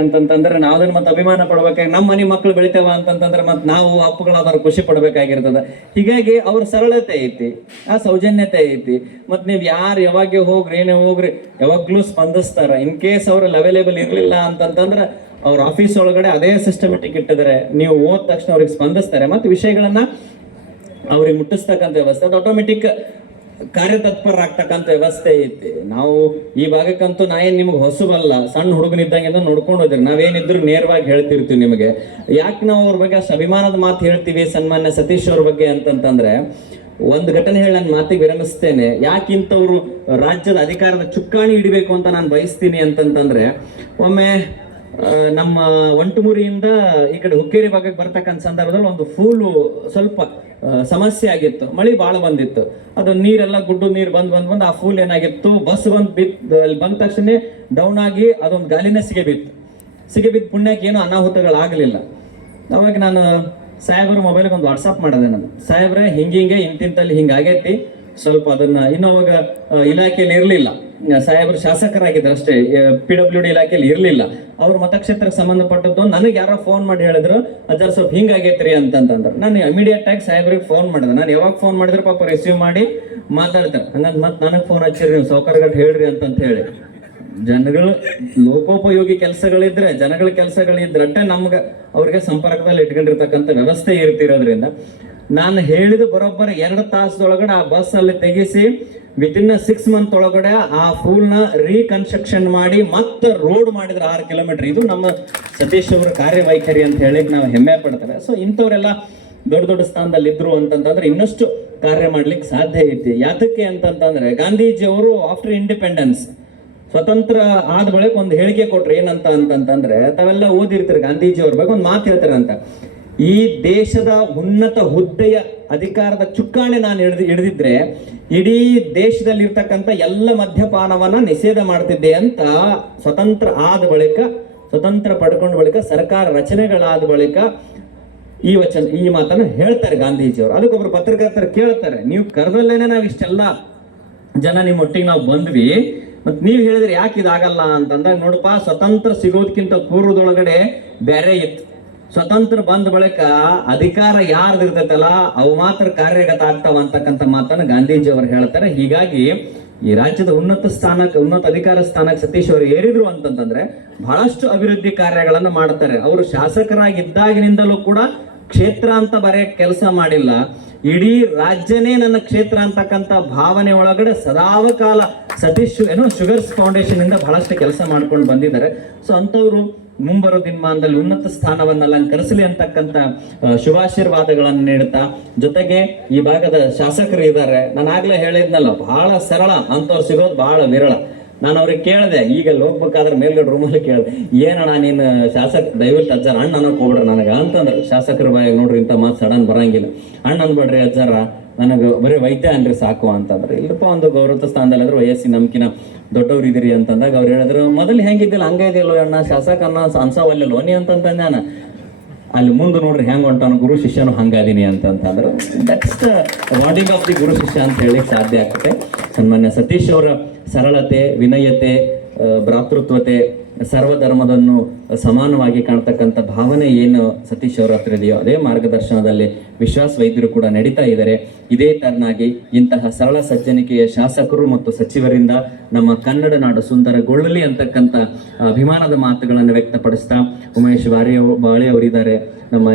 ಅಂತಂತಂದ್ರೆ ನಾವು ಅದನ್ನ ಮತ್ತೆ ಅಭಿಮಾನ ಪಡ್ಬೇಕಾಗಿ ನಮ್ಮ ಮನೆ ಮಕ್ಕಳು ಬೆಳಿತೇವ ಅಂತಂತಂದ್ರೆ ಮತ್ತೆ ನಾವು ಅಪ್ಪುಗಳಾದ್ರು ಖುಷಿ ಪಡ್ಬೇಕಾಗಿರ್ತದ. ಹೀಗಾಗಿ ಅವ್ರ ಸರಳತೆ ಐತಿ, ಆ ಸೌಜನ್ಯತೆ ಐತಿ. ಮತ್ ನೀವ್ ಯಾವಾಗ ಹೋಗ್ರಿ ಏನೇ ಹೋಗ್ರಿ ಯಾವಾಗ್ಲೂ ಸ್ಪಂದಿಸ್ತಾರ. ಇನ್ ಕೇಸ್ ಅವ್ರಲ್ಲಿ ಅವೈಲೇಬಲ್ ಇರ್ಲಿಲ್ಲ ಅಂತಂತಂದ್ರೆ ಅವ್ರ ಆಫೀಸ್ ಒಳಗಡೆ ಅದೇ ಸಿಸ್ಟಮೆಟಿಕ್ ಇಟ್ಟಿದ್ರೆ ನೀವು ಹೋದ ತಕ್ಷಣ ಅವ್ರಿಗೆ ಸ್ಪಂದಿಸ್ತಾರೆ ಮತ್ತು ವಿಷಯಗಳನ್ನ ಅವ್ರಿಗೆ ಮುಟ್ಟಿಸ್ತಕ್ಕಂಥ ವ್ಯವಸ್ಥೆ, ಅದು ಆಟೋಮೆಟಿಕ್ ಕಾರ್ಯತತ್ಪರಾಗ್ತಕ್ಕಂಥ ವ್ಯವಸ್ಥೆ ಐತಿ. ನಾವು ಈ ಭಾಗಕ್ಕಂತೂ ನಾ ಏನ್ ನಿಮ್ಗೆ ಹೊಸಬಲ್ಲ, ಸಣ್ಣ ಹುಡುಗನಿದ್ದಂಗೆ ನೋಡ್ಕೊಂಡು ಹೋದ್ರಿ. ನಾವೇನಿದ್ರು ನೇರವಾಗಿ ಹೇಳ್ತಿರ್ತೀವಿ ನಿಮಗೆ. ಯಾಕೆ ನಾವು ಅವ್ರ ಬಗ್ಗೆ ಅಷ್ಟು ಅಭಿಮಾನದ ಮಾತು ಹೇಳ್ತೀವಿ ಸನ್ಮಾನ್ಯ ಸತೀಶ್ ಅವ್ರ ಬಗ್ಗೆ ಅಂತಂತಂದ್ರೆ, ಒಂದು ಘಟನೆ ಹೇಳಿ ನನ್ನ ಮಾತಿಗೆ ವಿರಮಿಸ್ತೇನೆ. ಯಾಕಿಂತವ್ರು ರಾಜ್ಯದ ಅಧಿಕಾರದ ಚುಕ್ಕಾಣಿ ಹಿಡಿಬೇಕು ಅಂತ ನಾನು ಬಯಸ್ತೀನಿ ಅಂತಂತಂದ್ರೆ, ಒಮ್ಮೆ ನಮ್ಮ ಒಂಟುಮುರಿಯಿಂದ ಈ ಕಡೆ ಹುಕ್ಕೇರಿ ಭಾಗಕ್ಕೆ ಬರ್ತಕ್ಕಂಥ ಸಂದರ್ಭದಲ್ಲಿ ಒಂದು ಫೂಲು ಸ್ವಲ್ಪ ಸಮಸ್ಯೆ ಆಗಿತ್ತು. ಮಳೆ ಭಾಳ ಬಂದಿತ್ತು. ಅದು ನೀರೆಲ್ಲ ಗುಡ್ಡು ನೀರು ಬಂದ್ ಆ ಫೂಲ್ ಏನಾಗಿತ್ತು, ಬಸ್ ಅಲ್ಲಿ ಬಂದ ತಕ್ಷಣ ಡೌನ್ ಆಗಿ ಅದೊಂದು ಗಾಲಿನ ಸಿಗೆ ಬಿತ್ತು. ಪುಣ್ಯಕ್ಕೆ ಏನು ಅನಾಹುತಗಳಾಗಲಿಲ್ಲ. ಅವಾಗ ನಾನು ಸಾಹೇಬ್ರ ಮೊಬೈಲ್ಗೆ ಒಂದು ವಾಟ್ಸಪ್ ಮಾಡಿದೆ. ನಾನು ಸಾಹೇಬ್ರೆ ಹಿಂಗೆ ಇಂತಿಂತಲ್ಲಿ ಹಿಂಗಾಗೈತಿ, ಸ್ವಲ್ಪ ಅದನ್ನ ಇನ್ನೋವಾಗ ಇಲಾಖೆಯಲ್ಲಿ ಇರಲಿಲ್ಲ, ಸಾಹೇಬರು ಶಾಸಕರಾಗಿದ್ರು ಅಷ್ಟೇ, PWD ಇಲಾಖೆಯಲ್ಲಿ ಇರಲಿಲ್ಲ. ಅವ್ರ ಮತಕ್ಷೇತ್ರಕ್ಕೆ ಸಂಬಂಧಪಟ್ಟದ್ದು ನನಗೆ ಯಾರೋ ಫೋನ್ ಮಾಡಿ ಹೇಳಿದ್ರು, ಅಜ್ಜಾರ ಸ್ವಲ್ಪ ಹಿಂಗಾಗೈತ್ರಿ ಅಂತಂದ್ರೆ ನಾನು ಇಮಿಡಿಯೇಟ್ ಆಗಿ ಸಾಹೇಬ್ರಿಗೆ ಫೋನ್ ಮಾಡಿದೆ. ನಾನು ಯಾವಾಗ ಫೋನ್ ಮಾಡಿದ್ರು ಪಾಪ ರಿಸೀವ್ ಮಾಡಿ ಮಾತಾಡ್ತಾರೆ. ಹಂಗಂತ ಮತ್ತೆ ನನಗೆ ಫೋನ್ ಹಚ್ಚಿರಿ, ನೀವು ಸೌಕರ್ಯಗಟ್ಟು ಹೇಳ್ರಿ ಅಂತ ಹೇಳಿ. ಜನಗಳು ಲೋಕೋಪಯೋಗಿ ಕೆಲಸಗಳಿದ್ರೆ, ಜನಗಳ ಕೆಲಸಗಳಿದ್ರೆ ಅಷ್ಟೇ ನಮ್ಗೆ ಅವ್ರಿಗೆ ಸಂಪರ್ಕದಲ್ಲಿ ಇಟ್ಕೊಂಡಿರ್ತಕ್ಕಂಥ ವ್ಯವಸ್ಥೆ ಇರ್ತಿರೋದ್ರಿಂದ ನಾನು ಹೇಳಿದ ಬರೋಬ್ಬರಿ 2 ತಾಸದೊಳಗಡೆ ಆ ಬಸ್ ಅಲ್ಲಿ ತೆಗಿಸಿ ವಿತಿನ್ 6 ಮಂತ್ ಒಳಗಡೆ ಆ ಫೂಲ್ ನ ರೀಕನ್ಸ್ಟ್ರಕ್ಷನ್ ಮಾಡಿ ಮತ್ತೆ ರೋಡ್ ಮಾಡಿದ್ರೆ 6 ಕಿಲೋಮೀಟರ್. ಇದು ನಮ್ಮ ಸತೀಶ್ ಅವರ ಕಾರ್ಯವೈಖರಿ ಅಂತ ಹೇಳಿ ನಾವು ಹೆಮ್ಮೆ ಪಡ್ತಾರೆ. ಸೊ ಇಂಥವರೆಲ್ಲ ದೊಡ್ಡ ದೊಡ್ಡ ಸ್ಥಾನದಲ್ಲಿ ಇದ್ರು ಅಂತಂತಂದ್ರೆ ಇನ್ನಷ್ಟು ಕಾರ್ಯ ಮಾಡ್ಲಿಕ್ಕೆ ಸಾಧ್ಯ ಐತಿ. ಯಾತಕ್ಕೆ ಅಂತಂತಂದ್ರೆ ಗಾಂಧೀಜಿ ಅವರು ಆಫ್ಟರ್ ಇಂಡಿಪೆಂಡೆನ್ಸ್, ಸ್ವತಂತ್ರ ಆದ ಬಳಿಕ ಒಂದು ಹೇಳಿಕೆ ಕೊಟ್ರು. ಏನಂತ ಅಂತಂತಂದ್ರೆ, ತಾವೆಲ್ಲ ಓದಿರ್ತಾರೆ ಗಾಂಧೀಜಿ ಅವ್ರ ಬಗ್ಗೆ ಒಂದು ಮಾತು ಹೇಳ್ತಾರೆ ಅಂತ, ಈ ದೇಶದ ಉನ್ನತ ಹುದ್ದೆಯ ಅಧಿಕಾರದ ಚುಕ್ಕಾಣಿ ನಾನು ಹಿಡಿದಿದ್ರೆ ಇಡೀ ದೇಶದಲ್ಲಿ ಇರ್ತಕ್ಕಂಥ ಎಲ್ಲ ಮದ್ಯಪಾನವನ್ನ ನಿಷೇಧ ಮಾಡ್ತಿದ್ದೆ ಅಂತ ಸ್ವತಂತ್ರ ಪಡ್ಕೊಂಡ ಬಳಿಕ ಸರ್ಕಾರ ರಚನೆಗಳಾದ ಬಳಿಕ ಈ ಮಾತನ್ನ ಹೇಳ್ತಾರೆ ಗಾಂಧೀಜಿಯವರು. ಅದಕ್ಕೊಬ್ರು ಪತ್ರಕರ್ತರು ಕೇಳ್ತಾರೆ, ನೀವು ಕರೆದಲ್ಲೇನೆ ನಾವು ಇಷ್ಟೆಲ್ಲ ಜನ ನಿಮ್ಮ ಒಟ್ಟಿಗೆ ನಾವು ಬಂದ್ವಿ, ಮತ್ ನೀವ್ ಹೇಳಿದ್ರೆ ಯಾಕೆ ಇದಾಗಲ್ಲ ಅಂತಂದಾಗ, ನೋಡಪ್ಪ, ಸ್ವತಂತ್ರ ಸಿಗೋದಕ್ಕಿಂತ ಪೂರ್ವದೊಳಗಡೆ ಬೇರೆ ಇತ್ತು. ಸ್ವತಂತ್ರ ಬಂದ ಬಳಿಕ ಅಧಿಕಾರ ಯಾರ್ದು ಇರ್ತೈತಲ್ಲ ಅವು ಮಾತ್ರ ಕಾರ್ಯಗತ ಆಗ್ತಾವ ಅಂತಕ್ಕಂಥ ಮಾತನ್ನ ಗಾಂಧೀಜಿ ಅವರು ಹೇಳ್ತಾರೆ. ಹೀಗಾಗಿ ಈ ರಾಜ್ಯದ ಉನ್ನತ ಅಧಿಕಾರ ಸ್ಥಾನಕ್ಕೆ ಸತೀಶ್ ಅವರು ಏರಿದ್ರು ಅಂತಂತಂದ್ರೆ ಬಹಳಷ್ಟು ಅಭಿವೃದ್ಧಿ ಕಾರ್ಯಗಳನ್ನ ಮಾಡ್ತಾರೆ. ಅವರು ಶಾಸಕರಾಗಿದ್ದಾಗಿನಿಂದಲೂ ಕೂಡ ಕ್ಷೇತ್ರ ಅಂತ ಬರೆಯಕ್ಕೆ ಕೆಲಸ ಮಾಡಿಲ್ಲ. ಇಡೀ ರಾಜ್ಯನೇ ನನ್ನ ಕ್ಷೇತ್ರ ಅಂತಕ್ಕಂಥ ಭಾವನೆ ಒಳಗಡೆ ಸದಾವಕಾಲ ಸತೀಶ್ ಶುಗರ್ಸ್ ಫೌಂಡೇಶನ್ ಇಂದ ಬಹಳಷ್ಟು ಕೆಲಸ ಮಾಡ್ಕೊಂಡು ಬಂದಿದ್ದಾರೆ. ಸೊ ಅಂತವ್ರು ಮುಂಬರೋ ದಿನಮಾನದಲ್ಲಿ ಉನ್ನತ ಸ್ಥಾನವನ್ನ ಅಲಂಕರಿಸಲಿ ಅಂತಕ್ಕಂಥ ಶುಭಾಶೀರ್ವಾದಗಳನ್ನು ನೀಡುತ್ತಾ, ಜೊತೆಗೆ ಈ ಭಾಗದ ಶಾಸಕರು ಇದ್ದಾರೆ. ನಾನು ಆಗ್ಲೇ ಹೇಳಿದ್ನಲ್ಲ, ಬಹಳ ಸರಳ, ಅಂತವ್ರು ಸಿಗೋದು ಬಹಳ ವಿರಳ. ನಾನು ಅವ್ರಿಗೆ ಕೇಳಿದೆ, ಈಗ ಹೋಗ್ಬೇಕಾದ್ರೆ ಮೇಲ್ಗಡೆ ರೂಮಲ್ಲಿ ಕೇಳಿದೆ, ಏನಣ್ಣ ನೀನು ಶಾಸಕ, ದಯವಿಟ್ಟು ಅಜ್ಜಾರ ಅಣ್ಣ ಅನ್ನೋಕೆ ಹೋಗ್ಬಿಡ್ರಿ ನನಗೆ ಅಂತಂದ್ರೆ, ಶಾಸಕರ ಬಾಯಿಗೆ ನೋಡ್ರಿ ಇಂಥ ಮಾತು ಸಡನ್ ಬರಂಗಿಲ್ಲ, ಅಣ್ಣ ಅನ್ಬೇಡ್ರಿ ಅಜ್ಜಾರ, ನನಗೆ ಬರೀ ವೈದ್ಯ ಅನ್ರಿ ಸಾಕು ಅಂತಂದ್ರೆ, ಇಲ್ಲಪ್ಪ ಒಂದು ಗೌರವ ಸ್ಥಾನದಲ್ಲಾದ್ರೆ ವಯಸ್ಸಿ ನಮ್ಕಿನ ದೊಡ್ಡವ್ರು ಇದಿರಿ ಅಂತಂದಾಗ ಅವ್ರು ಹೇಳಿದ್ರು, ಮೊದಲು ಹೆಂಗಿದ್ದಿಲ್ಲ ಹಂಗ ಇದೆಯಲ್ಲೋ ಅಣ್ಣ, ಶಾಸಕ ಅನ್ಸವಲ್ಲೋ ನೀ ಅಂತಂದ ನಾನು. ಅಲ್ಲಿ ಮುಂದೆ ನೋಡ್ರಿ ಹೆಂಗ್ ಹೊಂಟಾನು, ಗುರು ಶಿಷ್ಯನು ಹಂಗಾದೀನಿ ಅಂತಂದ್ರೆ, that's the bonding of the guru shishya ಅಂತ ಹೇಳಿ ಸಾಧ್ಯ ಆಗುತ್ತೆ. ಸನ್ಮಾನ್ಯ ಸತೀಶ್ ಅವರ ಸರಳತೆ, ವಿನಯತೆ, ಭ್ರಾತೃತ್ವತೆ, ಸರ್ವಧರ್ಮದನ್ನು ಸಮಾನವಾಗಿ ಕಾಣ್ತಕ್ಕಂಥ ಭಾವನೆ ಏನು ಸತೀಶ್ ಅವರ ಹತ್ರ ಇದೆಯೋ ಅದೇ ಮಾರ್ಗದರ್ಶನದಲ್ಲಿ ವಿಶ್ವಾಸ ವೈದ್ಯರು ಕೂಡ ನಡೀತಾ ಇದ್ದಾರೆ. ಇದೇ ತರನಾಗಿ ಇಂತಹ ಸರಳ ಸಜ್ಜನಿಕೆಯ ಶಾಸಕರು ಮತ್ತು ಸಚಿವರಿಂದ ನಮ್ಮ ಕನ್ನಡ ನಾಡು ಸುಂದರಗೊಳ್ಳಲಿ ಅಂತಕ್ಕಂಥ ಅಭಿಮಾನದ ಮಾತುಗಳನ್ನು ವ್ಯಕ್ತಪಡಿಸ್ತಾ ಉಮೇಶ್ ಬಾಳೆ ಅವರಿದ್ದಾರೆ, ನಮ್ಮ